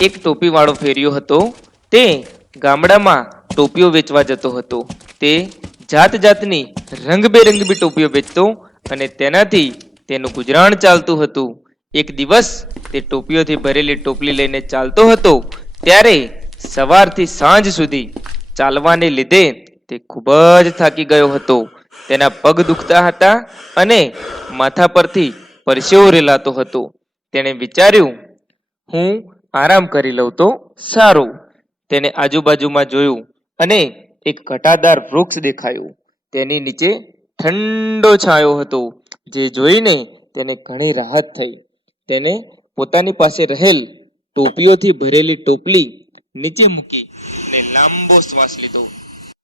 એક ટોપીવાળો ફેરિયો હતો. તે ગામડામાં ટોપીઓ વેચવા જતો હતો. તે જાત જાતની રંગબેરંગી ટોપીઓ વેચતો અને તેનાથી તેનું ગુજરાન ચાલતું હતું. એક દિવસ તે ટોપીઓથી ભરેલી ટોપલી લઈને ચાલતો હતો. ત્યારે સવારથી સાંજ સુધી ચાલવાને લીધે તે ખૂબ જ થાકી ગયો હતો. તેના પગ દુખતા હતા અને માથા પરથી પરસેવો રેલાતો હતો. તેણે વિચાર્યું, હું આરામ કરી લઉં તો સારું. તેને આજુબાજુમાં જોયું અને એક ઘટાદાર વૃક્ષ દેખાયું. તેની નીચે ઠંડો છાંયો હતો. જે જોઈને તેને ઘણી રાહત થઈ. તેને પોતાની પાસે રહેલ ટોપીઓથી ભરેલી ટોપલી નીચે મૂકી ને લાંબો શ્વાસ લીધો.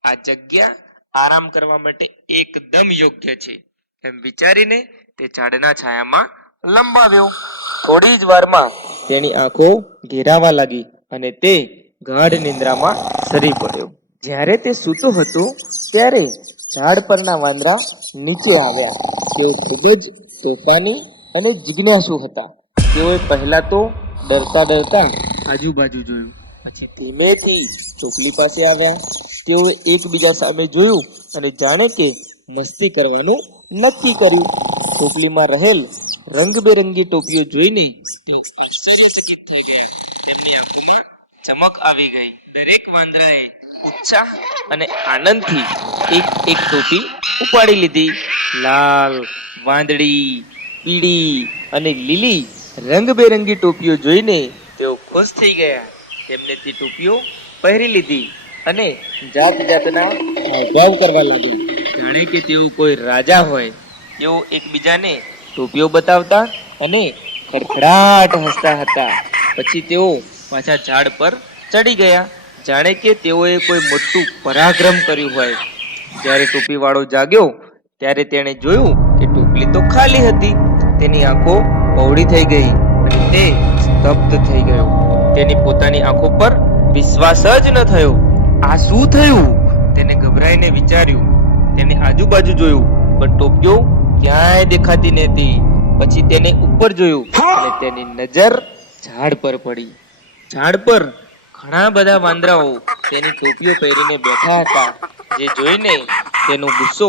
આ જગ્યા આરામ કરવા માટે એકદમ યોગ્ય છે. એમ વિચારીને તે ઝાડના છાયામાં લંબાવ્યો. થોડી જ વારમાં તેની આંખો ઘેરાવા લાગી અને તે ગાઢ નિંદ્રામાં સરી પડ્યો. જ્યારે તે સૂતો હતો, ત્યારે ઝાડ પરના વાંદરા નીચે આવ્યા. તેઓ ખૂબ જ તોફાની અને જિજ્ઞાસુ હતા. તેઓએ પહેલા તો ડરતા ડરતા આજુબાજુ જોયું. પછી ધીમેથી ચોપલી પાસે આવ્યા. તેઓએ એકબીજા સામે જોયું અને જાણે કે મસ્તી કરવાનું નક્કી કર્યું. ચોપલીમાં રહેલ રંગબેરંગી ટોપીઓ જોઈને તેઓ આશ્ચર્યચકિત થઈ ગયા. તેમની આંખોમાં ચમક આવી ગઈ. દરેક વાંદરાએ ઉત્સાહ અને આનંદથી એક એક ટોપી ઉપાડી લીધી. લાલ, વાંદળી, પીળી અને લીલી રંગબેરંગી ટોપીઓ જોઈને તેઓ ખુશ થઈ ગયા. તેમને તે ટોપીઓ પહેરી લીધી અને જાત જાતના હાવભાવ કરવા લાગ્યા. જાણે કે તેઓ કોઈ રાજા હોય. તેઓ એકબીજાને ટોપીઓ બતાવતા અને ખડખડાટ હસતા હતા. પછી તેઓ પાછા ઝાડ પર ચડી ગયા. જાણે કે તેઓએ કોઈ મોટું પરાક્રમ કર્યું હોય. જ્યારે ટોપીવાળો જાગ્યો, ત્યારે તેણે જોયું કે ટોપલી તો ખાલી હતી. તેની આંખો પહોળી થઈ ગઈ અને તે સ્તબ્ધ થઈ ગયો. તેની પોતાની આંખો પર વિશ્વાસ જ ન થયો. આ શું થયું? તેને ગભરાઈને વિચાર્યું. તેની આજુબાજુ જોયું, પણ ટોપીઓ ક્યાંય દેખાતી નહોતી. પછી તેને ઉપર જોયું અને તેની નજર ઝાડ પર પડી. ઝાડ પર ઘણા બધા વાંદરાઓ તેની ટોપીઓ પહેરીને બેઠા હતા. જે જોઈને તેનો ગુસ્સો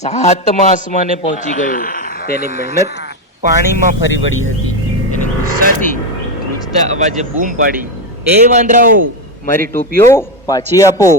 સાતમા આસમાને પહોંચી ગયો. તેની મહેનત પાણીમાં ફરી વળી હતી. અને ગુસ્સાથી ધ્રુજતા અવાજે બૂમ પાડી એ વાંદરાઓ મારી ટોપીઓ પાછી આપો.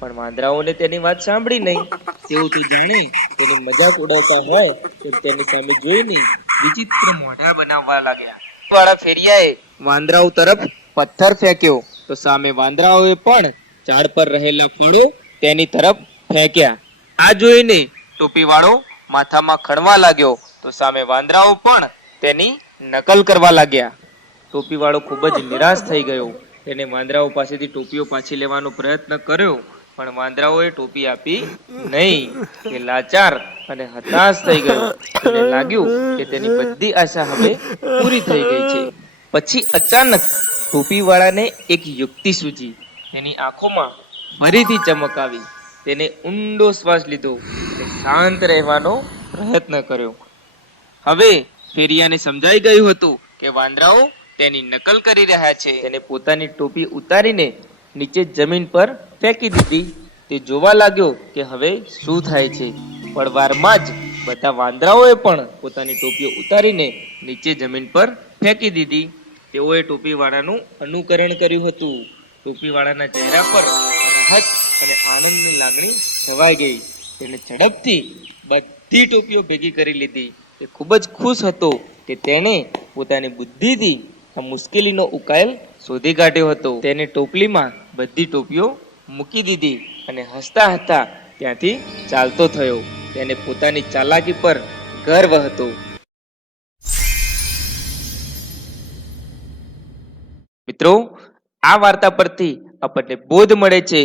પણ વાંદરાઓને તેની વાત સાંભળી નહીં. તેઓ તો જાણે તેની મજાક ઉડાવતા હોય તો તેની સામે જોઈને વિચિત્ર મોઢા બનાવવા લાગ્યા. વાળા ફેરિયાએ વાંદરાઓ તરફ પથ્થર ફેંક્યો. તો સામે વાંદરાઓએ પણ ઝાડ પર રહેલા ફળો તેની તરફ ફેંક્યા. આ જોઈને ટોપીવાળો માથામાં ખણવા લાગ્યો. તો સામે વાંદરાઓ પણ તેની નકલ કરવા લાગ્યા. ટોપીવાળો ખૂબ જ નિરાશ થઈ ગયો. તેને વાંદરાઓ પાસેથી ટોપીઓ પાછી લેવાનો પ્રયત્ન કર્યો. પણ વાંદરાઓએ ટોપી આપી નહીં. તે લાચાર અને હતાશ થઈ ગયો. તેને લાગ્યું કે તેની બધી આશા હવે પૂરી થઈ ગઈ છે. પછી અચાનક ટોપીવાળાને એક યુક્તિ સૂજી. તેની આંખોમાં ફરીથી ચમક આવી. તેને ઊંડો શ્વાસ લીધો. શાંત રહેવાનો પ્રયત્ન કર્યો. હવે ફેરિયાને સમજાઈ ગયું હતું કે વાંદરાઓ તેની નકલ કરી રહ્યા છે. તેને પોતાની ટોપી ઉતારીને નીચે જમીન પર ફેંકી દીધી. તે જોવા લાગ્યો કે હવે શું થાય છે? પડવારમાં જ બધા વાંદરાઓએ પણ પોતાની ટોપીઓ ઉતારીને નીચે જમીન પર ફેંકી દીધી. તેઓએ ટોપીવાળાનું અનુકરણ કર્યું હતું. ટોપીવાળાના ચહેરા પર રાહત અને આનંદની લાગણી છવાઈ ગઈ. તેણે ઝડપથી બધી ટોપીઓ ભેગી કરી લીધી. તે ખૂબ જ ખુશ હતો કે તેણે પોતાની બુદ્ધિથી આ મુશ્કેલીનો ઉકેલ શોધી કાઢ્યો હતો. તેને ટોપલીમાં બધી ટોપીઓ મૂકી દીધી અને હસતા હસતા ત્યાંથી ચાલતો થયો. તેને પોતાની ચાલાકી પર ગર્વ હતો. મિત્રો, આ વાર્તા પરથી આપણને બોધ મળે છે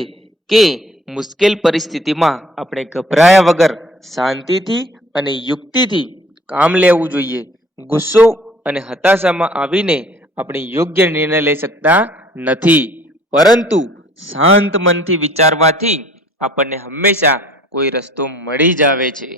કે મુશ્કેલ પરિસ્થિતિમાં આપણે ગભરાયા વગર શાંતિથી અને યુક્તિથી કામ લેવું જોઈએ. ગુસ્સો અને હતાશામાં આવીને આપણે યોગ્ય નિર્ણય લઈ શકતા નથી. પરંતુ શાંત મનથી વિચારવાથી આપણને હંમેશા કોઈ રસ્તો મળી જ આવે છે.